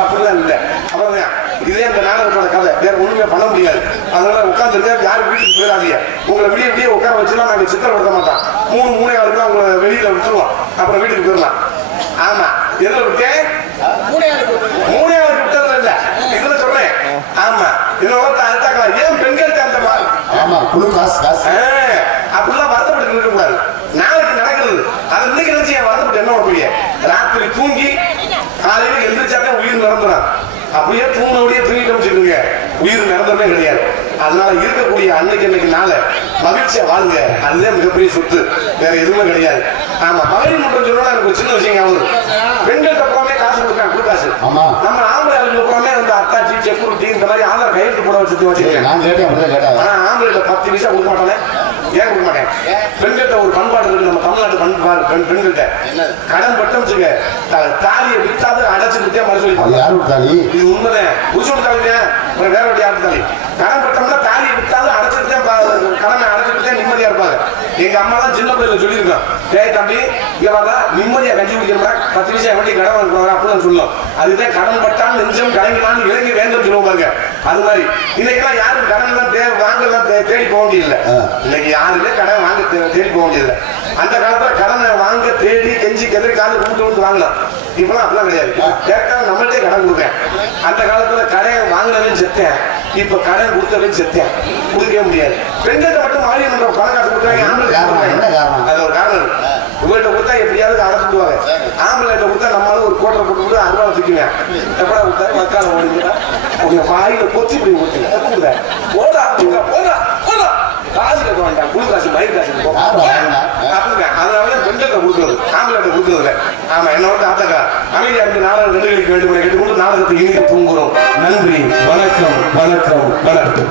அப்படிலாம் இல்லை. அப்புறம் இதே அந்த நாடகத்தோட கதை வேற ஒண்ணுமே பண்ண முடியாது. அதனால உட்காந்துருக்க யாரும் வீட்டுக்கு போயிடாதீங்க. உங்களை விடிய விடிய உட்கார வச்சுலாம் நாங்க சித்திரப்படுத்த மாட்டோம். 3 உங்களை வெளியில விட்டுருவோம். அப்புறம் வீட்டுக்கு போயிடலாம். ஆமா, எதுல விட்டேன்? 3 விட்டதுல இல்ல, இதுல சொல்றேன். ஆமா, இதோட அழுத்தாக்கலாம். ஏன் பெண்கள் அந்த மாதிரி அப்படிலாம் வருத்தப்பட்டு இருக்க கூடாது. நாளைக்கு நடக்கிறது அது இன்னைக்கு நினைச்சு என் வருத்தப்பட்டு என்ன பண்ணுவீங்க? ராத்திரி தூங்கி காலையில எந்திரிச்சாதான் உயிர் நடந்துடும். அப்படியே தூங்கினோடய தூங்கிட்டு வச்சுக்கோங்க, உயிர் நடந்தமே கிடையாது. அதனால இருக்கக்கூடிய அன்னைக்கு நாள மகிழ்ச்சியா வாழுங்க. அதுதான் மிகப்பெரிய சொத்து, வேற எதுவுமே கிடையாது. ஆமா, மகளிர் மட்டும் சொல்லணும். எனக்கு ஒரு சின்ன விஷயம் ஆகுது. பெண்கள்கிட்ட போறாமே காசு கொடுக்குறாங்க, குடு காசு. நம்ம ஆம்பளை ஆளுங்க போறாமே வந்து அத்தாச்சி செக்யூரிட்டி இந்த மாதிரி ஆதார் கையெழுத்து போட வச்சுருக்கேன். ஆனா ஆம்பளை 10 நிமிஷம் கொடுக்க மாட்டானே. ஏன் கொடுக்க மாட்டேன்? பெண்கிட்ட ஒரு பண்பாடு இருக்கு நம்ம தமிழ்நாட்டு பண்பாடு. பெண்கிட்ட கடன் பட்டம் வச்சுக்க, தாலியை விட்டாது அடைச்சு விட்டே மறுசொல்லி. இது உண்மைதான். புருஷன் தாலிதான், வேற வட்டி யாருக்கு தாலி? கடன் பட்டம்னா தாலியை விட்டாது அடைச்சிட்டு கடனை அடைச்சிட்டு நிம்மதியா இருப்பாங்க. எங்க அம்மா தான் சின்ன பிள்ளைல சொல்லியிருக்கோம், டேய் தம்பி இங்க வந்தா நிம்மதியா கஞ்சி குடிக்கிறா 10 நிமிஷம் வண்டி கடன் இருப்பாங்க அப்படின்னு சொல்லுவோம். அதுதான் கடன் பட்டால் நெஞ்சம் கலங்கினான்னு இறங்கி வேண்டும் சொல்லுவாங்க. அது மாதிரி இன்னைக்கெல்லாம் யாரும் கடன் எல்லாம் வாங்கலாம் தேடி போக முடியல. இன்னைக்கு யாருமே கடன் வாங்க தேடி போக முடியல. அந்த காலத்துல கடனை வாங்க தேடி கெஞ்சி கெதிரி காலு கூட்டு வாங்கலாம். இப்பெல்லாம் அப்படிலாம் கிடையாது. கேட்டா நம்மள்டே கடன் கொடுக்கேன். அந்த காலத்துல கடன் வாங்கினவன் செத்தேன், இப்ப கடன் கொடுத்தவன் செத்தேன். கொடுக்கவே முடியாது. பெண்கிட்ட மட்டும் மானியம் பண்ற பணம் காசு கொடுக்குறாங்க. அது ஒரு காரணம். உங்கள்கிட்ட கொடுத்தா எப்படியாவது அடைச்சுடுவாங்க. ஆம்பளைகிட்ட கொடுத்தா நம்மளால ஒரு கோட்டை போட்டு அருவாவை தூக்குவேன். எப்படா கொடுத்தாரு மக்கால ஓடிக்கிறா உங்க வாயில கொத்தி இப்படி கொடுத்துங்க போதா போதா போதா காசு கேட்க வேண்டாம். குழு காசு மயிர் காசு அப்படிங்க. அதனால பெண்கிட்ட கொடுக்குறது, ஆம்பளைகிட்ட கொடுக்குறது. ஆமா, என்னோட தாத்தக்கா அமைதியா இருந்து நாடகம் 2 கேட்டு வேண்டும் கேட்டுக்கொண்டு நாடகத்தை இனிக்க தூங்குறோம். நன்றி, வணக்கம், வணக்கம், வணக்கம்.